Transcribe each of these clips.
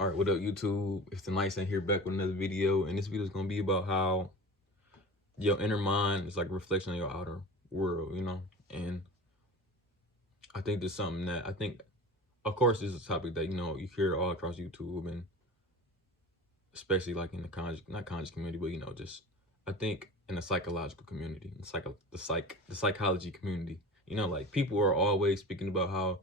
All right, what up, YouTube? It's the Nice and here back with another video, and this video is gonna be about how your inner mind is like a reflection of your outer world, And I think there's something that of course, this is a topic that you hear all across YouTube, and especially like in the not conscious community, but just I think in the psychological community, the psychology community, like people are always speaking about how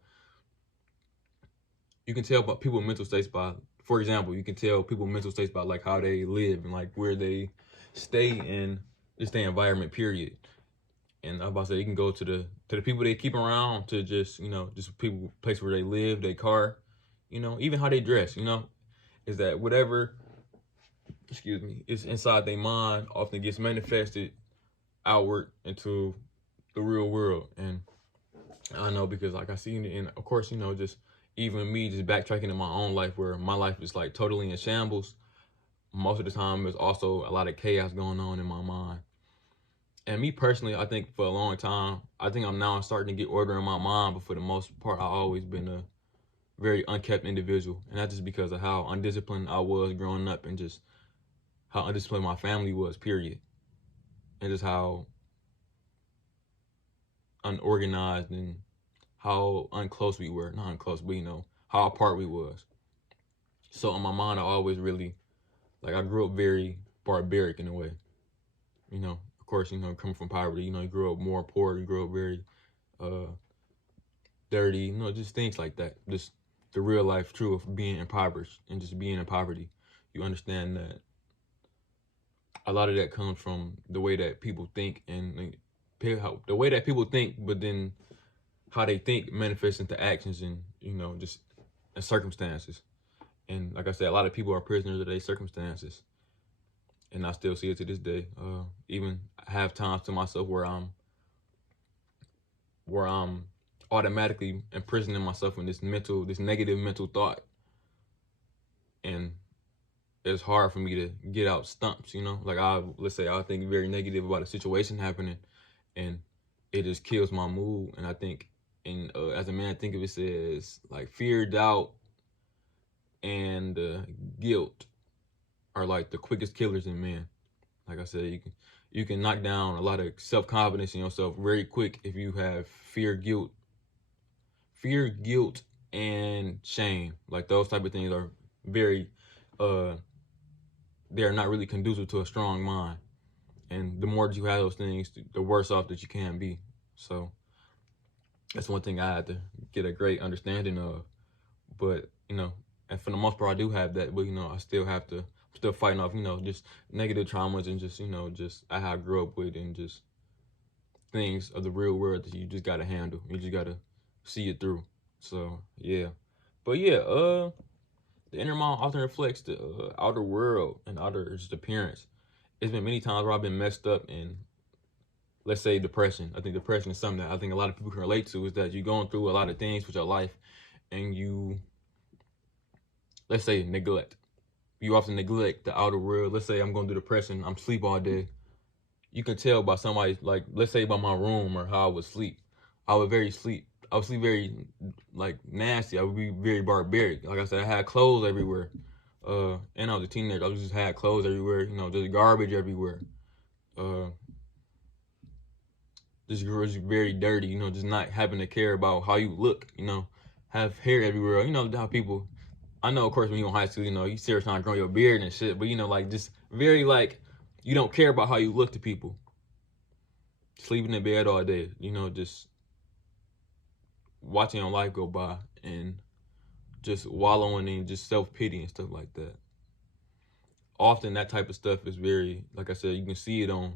you can tell about people's mental states by, for example, you can tell people's mental states by like how they live and like where they stay in just the environment, period. And I was about to say, you can go to the people they keep around, to just just people, place where they live, their car, even how they dress, is that whatever, excuse me, is inside their mind often gets manifested outward into the real world. And I know because like I see, and of course, just even me just backtracking in my own life, where my life is like totally in shambles. Most of the time, there's also a lot of chaos going on in my mind. And me personally, I think for a long time, I think I'm now starting to get order in my mind, but for the most part, I've always been a very unkept individual. And that's just because of how undisciplined I was growing up, and just how undisciplined my family was, period. And just how unorganized and how unclose we were. Not unclose, but how apart we was. So in my mind, I always really, like, I grew up very barbaric in a way. Of course, coming from poverty, you grew up more poor, you grew up very dirty, just things like that. Just the real life truth of being impoverished and just being in poverty. You understand that a lot of that comes from the way that people think, and the way that people think, but then how they think manifests into actions, and just circumstances. And like I said, a lot of people are prisoners of their circumstances, and I still see it to this day. Even I have times to myself where I'm automatically imprisoning myself in this negative mental thought, and it's hard for me to get out stumps. Like let's say I think very negative about a situation happening, and it just kills my mood. And I think, as a man, I think of it as like fear, doubt, and guilt are like the quickest killers in men. Like I said, you can knock down a lot of self-confidence in yourself very quick if you have fear, guilt, and shame. Like those type of things are very they are not really conducive to a strong mind. And the more that you have those things, the worse off that you can be. So that's one thing I had to get a great understanding of. But and for the most part, I do have that. But I still have to, still fighting off just negative traumas, and just just how I grew up with, and just things of the real world that you just gotta handle. You just gotta see it through. So yeah, but yeah, the inner mind often reflects the outer world and outer just appearance. It's been many times where I've been messed up in, let's say, depression. I think depression is something that I think a lot of people can relate to, is that you're going through a lot of things with your life, and you, let's say, neglect. You often neglect the outer world. Let's say I'm going through depression, I'm sleep all day. You can tell by somebody, like, let's say by my room or how I would sleep. I would sleep very like nasty. I would be very barbaric. Like I said, I had clothes everywhere. And I was a teenager. I just had clothes everywhere, just garbage everywhere. Just very dirty, just not having to care about how you look, have hair everywhere. How people, I know, of course, when you're in high school, you serious trying to grow your beard and shit, but like just very like, you don't care about how you look to people. Sleeping in bed all day, just watching your life go by, and just wallowing in just self-pity and stuff like that. Often that type of stuff is very, like I said, you can see it on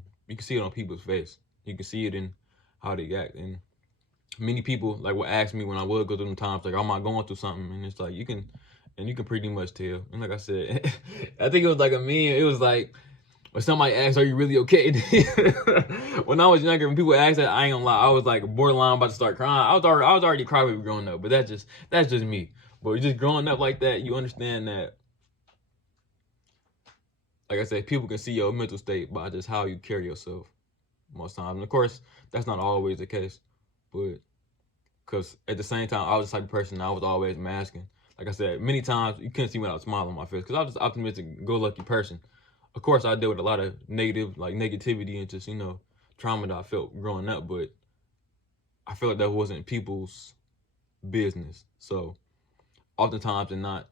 people's face. You can see it in how they act. And many people like will ask me when I would go through them times, like, am I going through something? And it's like, you can pretty much tell. And like I said, I think it was like a meme. It was like, when somebody asks, are you really okay? When I was younger, when people asked that, I ain't gonna lie, I was like borderline about to start crying. I was already crying growing up, but that's just me. But just growing up like that, you understand that, like I said, people can see your mental state by just how you carry yourself most times. And of course, that's not always the case, but because at the same time, I was the type of person I was always masking. like I said, many times you couldn't see me without a smile on my face because I was just optimistic, go-lucky person. Of course, I dealt with a lot of negativity and just, trauma that I felt growing up, but I feel like that wasn't people's business. So oftentimes and not,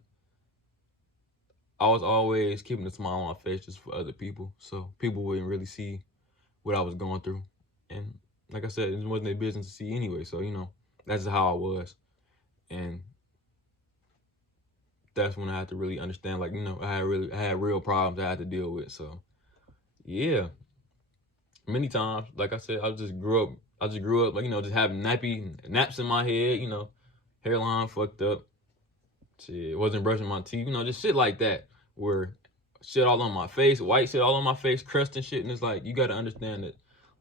I was always keeping a smile on my face just for other people. So people wouldn't really see what I was going through. And like I said, it wasn't their business to see anyway. So, that's just how I was. And that's when I had to really understand, like, I had real problems I had to deal with. So yeah, many times, like I said, I just grew up like, just having naps in my head, hairline fucked up. Shit, wasn't brushing my teeth, just shit like that, where shit all on my face, white shit all on my face, crust and shit. And it's like, you got to understand that,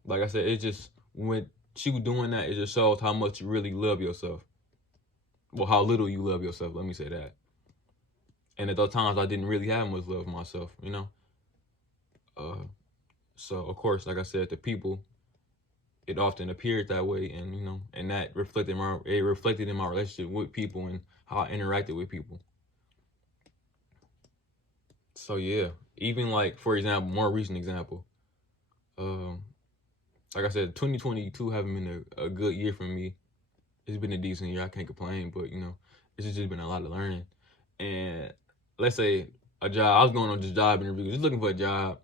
like I said, it just, when you doing that, it just shows how much you really love yourself. Well, how little you love yourself, let me say that. And at those times, I didn't really have much love for myself, So, of course, like I said, the people, it often appeared that way. And, and that reflected in my relationship with people and how I interacted with people. So, yeah, even like, for example, more recent example, like I said, 2022 haven't been a good year for me. It's been a decent year. I can't complain, but, it's just been a lot of learning. And let's say a job, I was going on just job interviews, just looking for a job.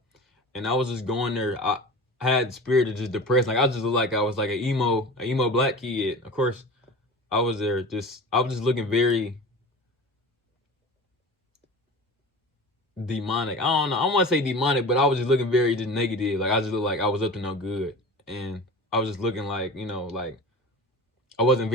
And I was just going there. I had the spirit of just depressed. Like, I just looked like I was like an emo black kid. Of course, I was there I was just looking very demonic. I don't know. I don't want to say demonic, but I was just looking very just negative. Like, I just looked like I was up to no good. And I was just looking like, like I wasn't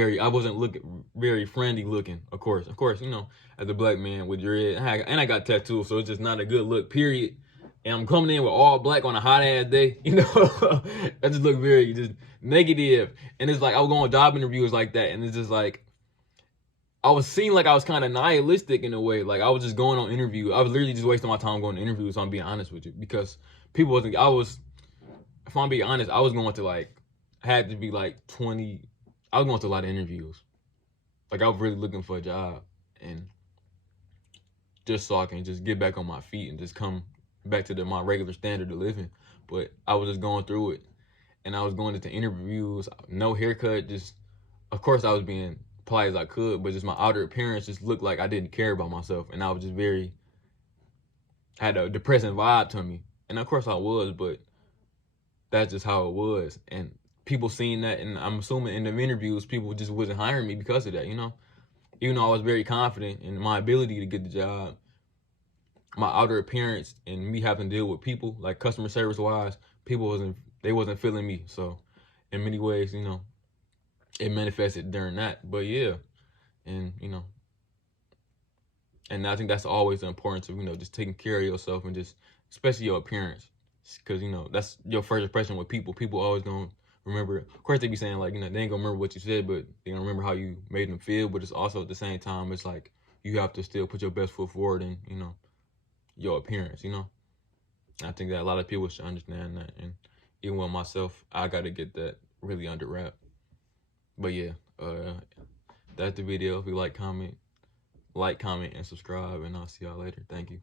looking very friendly looking, of course, as a black man with dread. And I got tattoos, so it's just not a good look, period. And I'm coming in with all black on a hot ass day, I just look very just negative. And it's like, I was going job interviews like that, and it's just like, I was seeing like I was kind of nihilistic in a way. Like, I was just going on interviews. I was literally just wasting my time going to interviews, so I'm being honest with you. Because if I'm being honest, I was going to had to be 20, I was going to a lot of interviews. Like, I was really looking for a job, and just so I can just get back on my feet and just come back to my regular standard of living. But I was just going through it, and I was going into interviews, no haircut, just, of course I was being polite as I could, but just my outer appearance just looked like I didn't care about myself, and I was just had a depressing vibe to me. And of course I was, but that's just how it was. And people seeing that, and I'm assuming in the interviews, people just wasn't hiring me because of that, Even though I was very confident in my ability to get the job, my outer appearance and me having to deal with people, like customer service wise, people wasn't feeling me. So in many ways, it manifested during that. But yeah, and and I think that's always the importance of, just taking care of yourself and just, especially your appearance. Because, that's your first impression with people. People always gonna remember. Of course, they be saying, like, they ain't gonna remember what you said, but they gonna remember how you made them feel. But it's also at the same time, it's like, you have to still put your best foot forward in, your appearance, I think that a lot of people should understand that. And even with myself, I got to get that really under wrap. But yeah, that's the video. If you comment, and subscribe, and I'll see y'all later. Thank you.